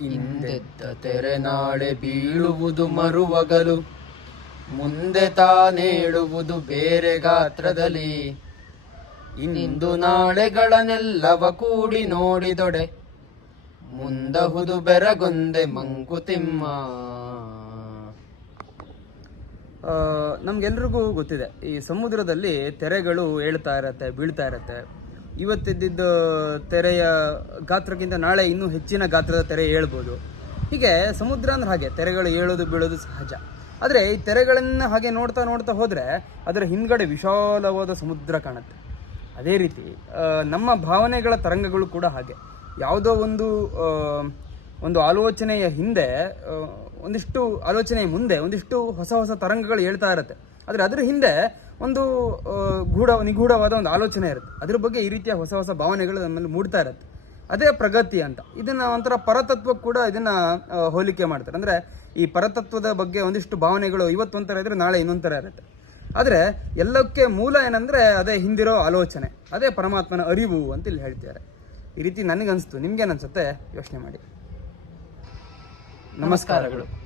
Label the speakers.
Speaker 1: ಹಿಂದೆದ್ದ ತೆರೆ ನಾಳೆ ಬೀಳುವುದು ಮರುವಗಲು. ಮುಂದೆ ತಾನೇಳುವುದು ಬೇರೆ ಗಾತ್ರದಲ್ಲಿ. ಇಂದು ನಾಳೆಗಳನ್ನೆಲ್ಲವ ಕೂಡಿ ನೋಡಿದೊಡೆ. ಮುಂದಹುದು ಬೆರಗೊಂದೆ ಮಂಕುತಿಮ್ಮ
Speaker 2: ನಮ್ಗೆಲ್ರಿಗೂ ಗೊತ್ತಿದೆ, ಈ ಸಮುದ್ರದಲ್ಲಿ ತೆರೆಗಳು ಏಳ್ತಾ ಇರತ್ತೆ, ಬೀಳ್ತಾ ಇರತ್ತೆ. ಇವತ್ತಿದ್ದ ತೆರೆಯ ಗಾತ್ರಕ್ಕಿಂತ ನಾಳೆ ಇನ್ನೂ ಹೆಚ್ಚಿನ ಗಾತ್ರದ ತೆರೆ ಹೇಳ್ಬೋದು. ಹೀಗೆ ಸಮುದ್ರ ಅಂದ್ರೆ ಹಾಗೆ, ತೆರೆಗಳು ಏಳೋದು ಬೀಳೋದು ಸಹಜ. ಆದರೆ ಈ ತೆರೆಗಳನ್ನು ಹಾಗೆ ನೋಡ್ತಾ ನೋಡ್ತಾ ಹೋದರೆ ಅದರ ಹಿಂದ್ಗಡೆ ವಿಶಾಲವಾದ ಸಮುದ್ರ ಕಾಣುತ್ತೆ. ಅದೇ ರೀತಿ ನಮ್ಮ ಭಾವನೆಗಳ ತರಂಗಗಳು ಕೂಡ ಹಾಗೆ. ಯಾವುದೋ ಒಂದು ಒಂದು ಆಲೋಚನೆಯ ಹಿಂದೆ ಒಂದಿಷ್ಟು ಆಲೋಚನೆಯ ಮುಂದೆ, ಒಂದಿಷ್ಟು ಹೊಸ ಹೊಸ ತರಂಗಗಳು ಹೇಳ್ತಾ ಇರುತ್ತೆ. ಆದರೆ ಅದರ ಹಿಂದೆ ಒಂದು ಗೂಢ, ನಿಗೂಢವಾದ ಒಂದು ಆಲೋಚನೆ ಇರುತ್ತೆ. ಅದ್ರ ಬಗ್ಗೆ ಈ ರೀತಿಯ ಹೊಸ ಹೊಸ ಭಾವನೆಗಳು ನಮ್ಮಲ್ಲಿ ಮೂಡ್ತಾ ಇರುತ್ತೆ. ಅದೇ ಪ್ರಗತಿ ಅಂತ. ಇದನ್ನ ಒಂಥರ ಪರತತ್ವ ಕೂಡ ಇದನ್ನ ಹೋಲಿಕೆ ಮಾಡ್ತಾರೆ. ಅಂದ್ರೆ ಈ ಪರತತ್ವದ ಬಗ್ಗೆ ಒಂದಿಷ್ಟು ಭಾವನೆಗಳು ಇವತ್ತೊಂಥರ ಇದ್ರೆ ನಾಳೆ ಇನ್ನೊಂಥರ ಇರುತ್ತೆ. ಆದರೆ ಎಲ್ಲಕ್ಕೆ ಮೂಲ ಏನಂದ್ರೆ ಅದೇ ಹಿಂದಿರೋ ಆಲೋಚನೆ, ಅದೇ ಪರಮಾತ್ಮನ ಅರಿವು ಅಂತ ಇಲ್ಲಿ ಹೇಳ್ತಿದ್ದಾರೆ. ಈ ರೀತಿ ನನಗನ್ಸ್ತು. ನಿಮ್ಗೇನನ್ಸುತ್ತೆ? ಯೋಚನೆ ಮಾಡಿ. ನಮಸ್ಕಾರಗಳು.